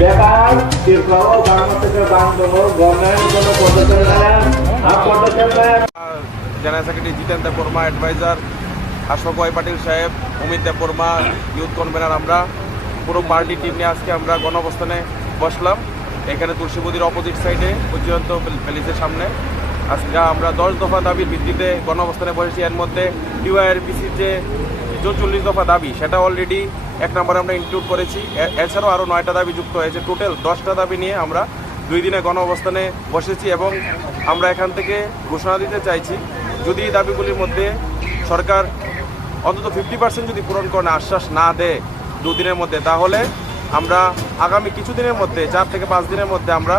বেকার দীর্ঘ থেকে জেনারেল সেক্রেটারি জিতেন দেববর্মা, অ্যাডভাইজার আশফাক ওয়াই পাটিল সাহেব, অমিত দেববর্মা, ইউথ কনভেনার, আমরা পুরো পার্টি টিম নিয়ে আজকে আমরা গণঅবস্থানে বসলাম এখানে তুলসীবতীর অপোজিট সাইডে পর্যন্ত প্যালেসের সামনে। আজকে আমরা 10 দফা দাবির ভিত্তিতে গণঅবস্থানে বসেছি। এর মধ্যে টিওআইআরপিসির যে 44 দফা দাবি সেটা অলরেডি 1 নম্বরে আমরা ইনক্লুড করেছি। এছাড়াও আরও 9টা দাবি যুক্ত হয়েছে। টোটাল 10টা দাবি নিয়ে আমরা 2 দিনে গণঅবস্থানে বসেছি এবং আমরা এখান থেকে ঘোষণা দিতে চাইছি, যদি এই দাবিগুলির মধ্যে সরকার অন্তত 50% যদি পূরণ করে আশ্বাস না দেয় 2 দিনের মধ্যে, তাহলে আমরা আগামী কিছুদিনের মধ্যে 4 থেকে 5 দিনের মধ্যে আমরা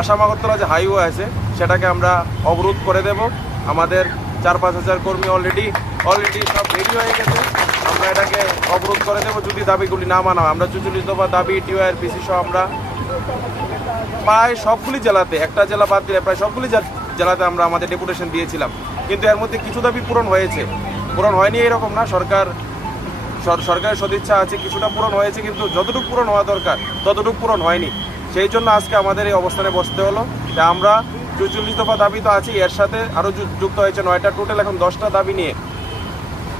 আসাম আগরতলা যে হাইওয়ে আছে সেটাকে আমরা অবরোধ করে দেব। আমাদের 4-5 হাজার কর্মী অলরেডি সব রেডি হয়ে গেছে। আমরা এটাকে অবরোধ করে দেবো যদি দাবিগুলি না মানা হয়। আমরা 44 দফা দাবি টিওআইআরপিসি সহ আমরা প্রায় সবগুলি জেলাতে, একটা জেলা বাদ দিলে প্রায় সবগুলি জেলাতে আমরা আমাদের ডেপুটেশন দিয়েছিলাম, কিন্তু এর মধ্যে কিছু দাবি পূরণ হয়েছে, পূরণ হয়নি এরকম না। সরকারের সদিচ্ছা আছে, কিছুটা পূরণ হয়েছে, কিন্তু যতটুকু পূরণ হওয়া দরকার ততটুকু পূরণ হয়নি। সেই জন্য আজকে আমাদের এই অবস্থানে বসতে হলো। তা আমরা 44 দফা দাবি তো আছি, এর সাথে আরও যুক্ত হয়েছে 9টা, টোটাল এখন 10টা দাবি নিয়ে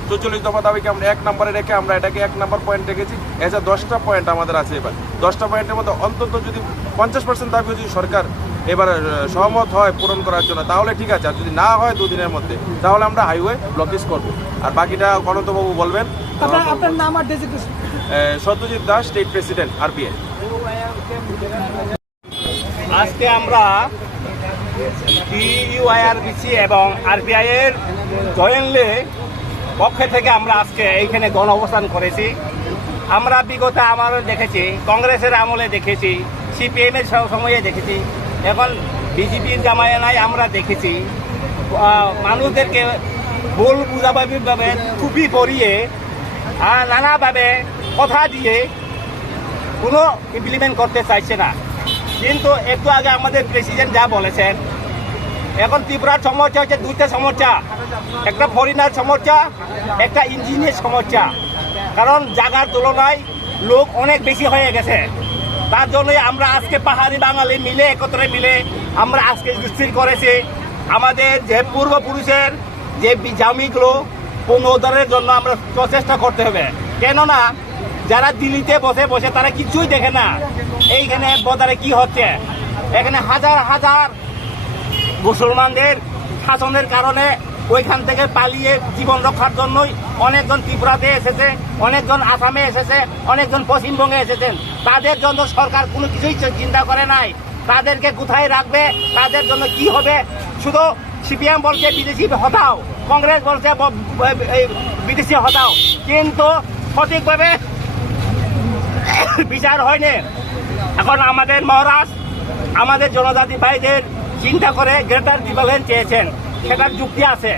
44 দফা দাবিকে আমরা 1 নম্বরে রেখে আমরা এটাকে 1 নম্বর পয়েন্ট রেখেছি। এছাড়া 10টা পয়েন্ট আমাদের আছে। এবার 10টা পয়েন্টের মধ্যে অন্তত যদি 50% দাবি যদি সরকার এবার সহমত হয় পূরণ করার জন্য তাহলে ঠিক আছে, আর যদি না হয় 2 দিনের মধ্যে তাহলে আমরা হাইওয়ে ব্লকেজ করব। আর বাকিটা গণতবাবু বলবেন। আপনার নাম আর designation? Satyajit Das, state president RPI. আজকে আমরা টিওআইআরপিসি এবং আরপিআই এর জয়েন্টলি পক্ষ থেকে আমরা আজকে এইখানে গণ অবস্থান করেছি। আমরা বিগত আমলে দেখেছি, কংগ্রেসের আমলে দেখেছি, সিপিএম এর সময়ে দেখেছি, এখন বিজেপির জামায়ানায় আমরা দেখেছি মানুষদেরকে ভুল বুঝাভাবে টুপি পরিয়ে নানাভাবে কথা দিয়ে কোনো ইমপ্লিমেন্ট করতে চাইছে না। কিন্তু একটু আগে আমাদের প্রেসিডেন্ট যা বলেছেন, এখন ত্রিপুরার সমস্যা হচ্ছে 2টা সমস্যা, একটা ফরিনার সমস্যা, একটা ইঞ্জিনের সমস্যা। কারণ জায়গার তুলনায় লোক অনেক বেশি হয়ে গেছে। তার জন্যই আমরা আজকে পাহাড়ি বাঙালি মিলে একত্রে মিলে আমরা আজকে স্থির করেছি আমাদের যে পূর্বপুরুষের যে জমিগুলো পুনরুদ্ধারের জন্য আমরা প্রচেষ্টা করতে হবে। কেননা যারা দিল্লিতে বসে বসে তারা কিছুই দেখে না এইখানে বর্ডারে কি হচ্ছে। এখানে হাজার হাজার মুসলমানদের শাসনের কারণে ওইখান থেকে পালিয়ে জীবন রক্ষার জন্যই অনেকজন ত্রিপুরাতে এসেছে, অনেকজন আসামে এসেছে, অনেকজন পশ্চিমবঙ্গে এসেছেন। তাদের জন্য সরকার কোনো কিছুই চিন্তা করে নাই, তাদেরকে কোথায় রাখবে, তাদের জন্য কি হবে। শুধু সিপিএম বলছে বিদেশি হটাও, কংগ্রেস বলছে বিদেশি হটাও, কিন্তু সঠিকভাবে বিচার হয়নি। এখন আমাদের মহারাজ আমাদের জনজাতি ভাইদের চিন্তা করে গ্রেটার ট্রিব্যুনাল চেয়েছেন, সেটার যুক্তি আছে।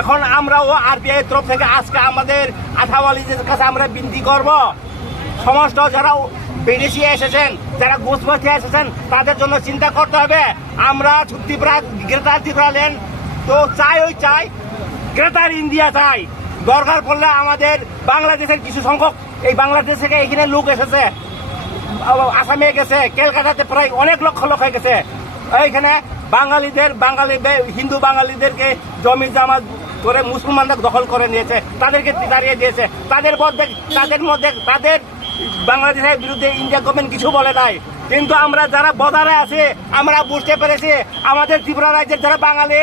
এখন আমরাও আরপিআই তরফ থেকে আজকে আমাদের আঠাওয়ালিদের কাছে আমরা বিনতি করব, সমস্ত যারা বিদেশি এসেছেন, যারা ঘুষবাসী এসেছেন, তাদের জন্য চিন্তা করতে হবে। আমরা ত্রিপুরা গ্রেটার ট্রিব্যুনাল তো চাই গ্রেটার ইন্ডিয়া চাই। দরকার পড়লে আমাদের বাংলাদেশের কিছু সংখ্যক এই বাংলাদেশ থেকে এখানে লোক এসেছে, আসামে গেছে, কলকাতাতে প্রায় অনেক লক্ষ লোক হয়ে গেছে। এইখানে হিন্দু বাঙালিদেরকে জমি জামা করে মুসলমানরা দখল করে নিয়েছে, তাদেরকে দাঁড়িয়ে দিয়েছে। তাদের বাংলাদেশের বিরুদ্ধে ইন্ডিয়া গভর্নমেন্ট কিছু বলে নাই। কিন্তু আমরা যারা বর্ডারে আছি আমরা বুঝতে পেরেছি আমাদের ত্রিপুরা রাজ্যের যারা বাঙালি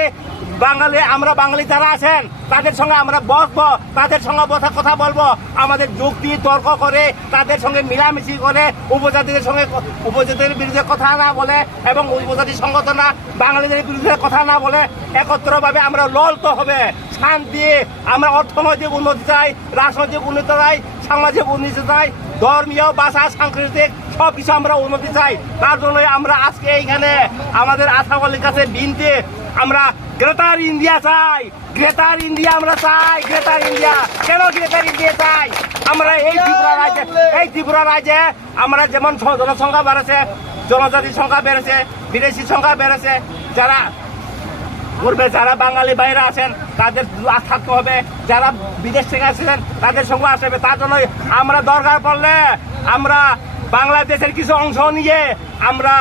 আমরা বাঙালি যারা আছেন তাদের সঙ্গে আমরা বসবো, তাদের সঙ্গে কথা বলবো, আমাদের যুক্তি তর্ক করে তাদের সঙ্গে মিলামিশি করে উপজাতিদের বিরুদ্ধে কথা না বলে এবং উপজাতি সংগঠনরা বাঙালিদের বিরুদ্ধে কথা না বলে একত্রভাবে আমরা লড়তে হবে। শান্তি, আমরা অর্থনৈতিক উন্নতি চাই, রাজনৈতিক উন্নতি চাই, সামাজিক উন্নতি চাই, ধর্মীয় ভাষা সাংস্কৃতিক সব কিছু আমরা উন্নতি চাই। তার জন্য আমরা আজকে এইখানে আমাদের আশাফলের কাছে বিনতে আমরা গ্রেটার ইন্ডিয়া চাই, গ্রেটার ইন্ডিয়া আমরা চাই, গ্রেটার ইন্ডিয়া। কেন গ্রেটার ইন্ডিয়া চাই? আমরা এই ত্রিপুরা রাজ্যে আমরা যেমন জনসংখ্যা বেড়েছে, জনজাতির সংখ্যা বেড়েছে, বিদেশি সংখ্যা বেড়েছে, যারা পূর্বে যারা বাঙালি বাইরে আছেন তাদের থাকতে হবে, যারা বিদেশ থেকে আসছেন তাদের সঙ্গে আসবে। তার জন্য আমরা দরকার পড়লে আমরা বাংলাদেশের কিছু অংশ নিয়ে আমরা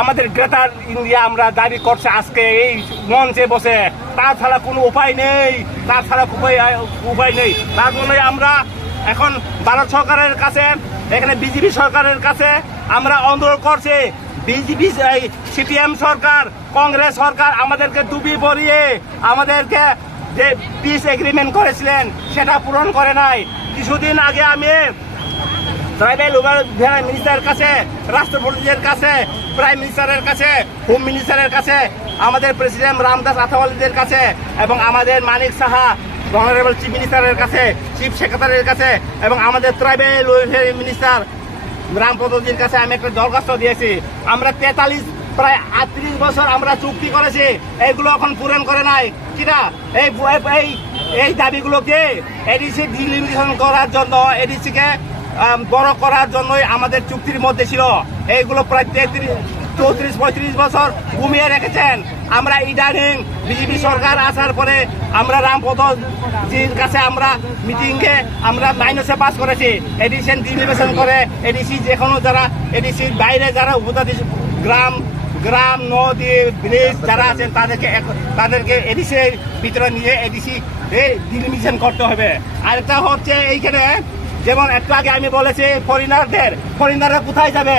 আমাদের গ্রেটার ইন্ডিয়া আমরা দাবি করছে আজকে এই মঞ্চে বসে। তাছাড়া কোনো উপায় নেই, তাছাড়া উপায় নেই। তার জন্য আমরা এখন ভারত সরকারের কাছে, এখানে বিজেপি সরকারের কাছে আমরা আন্দোলন করছি। বিজেপি সিপিএম সরকার, কংগ্রেস সরকার আমাদেরকে ডুবি পড়িয়ে আমাদেরকে যে পিস এগ্রিমেন্ট করেছিলেন সেটা পূরণ করে নাই। কিছুদিন আগে আমি ট্রাইবাল ওয়েলফেয়ার মিনিস্টারের কাছে, রাষ্ট্রপতির কাছে, প্রাইম মিনিস্টারের কাছে, হোম মিনিস্টারের কাছে, আমাদের প্রেসিডেন্ট রামদাস আথাওয়ালিদের কাছে এবং আমাদের মানিক সাহা অনারেবল চিফ মিনিস্টারের কাছে, চিফ সেক্রেটারির কাছে এবং আমাদের ট্রাইবাল ওয়েলফেয়ার মিনিস্টার রামপদজির কাছে আমি একটা দরখাস্ত দিয়েছি। আমরা 43 প্রায় 38 বছর আমরা চুক্তি করেছি, এইগুলো এখন পূরণ করে নাই। কিনা এই দাবিগুলোকে এডিসি ডিলিমিটেশন করার জন্য, এডিসিকে বড় করার জন্যই আমাদের চুক্তির মধ্যে ছিল। এইগুলো প্রায় 34-35 বছর ঘুমিয়ে রেখেছেন। আমরা ইদানিং বিজেপি সরকার আসার পরে আমরা রামপদজির কাছে আমরা মিটিংকে আমরা মাইনাসে পাস করেছি। এডিশন ডিলিমিটেশন করে এডিসি যে কোনো যারা এডিসির বাইরে যারা উপজাতি গ্রাম নদী ব্রিজ যারা আছেন তাদেরকে এডিসির ভিতরে নিয়ে এডিসি ডিলিমিটেশন করতে হবে। আরেকটা হচ্ছে এইখানে যেমন একটু আগে আমি বলেছি ফরেনাররা কোথায় যাবে?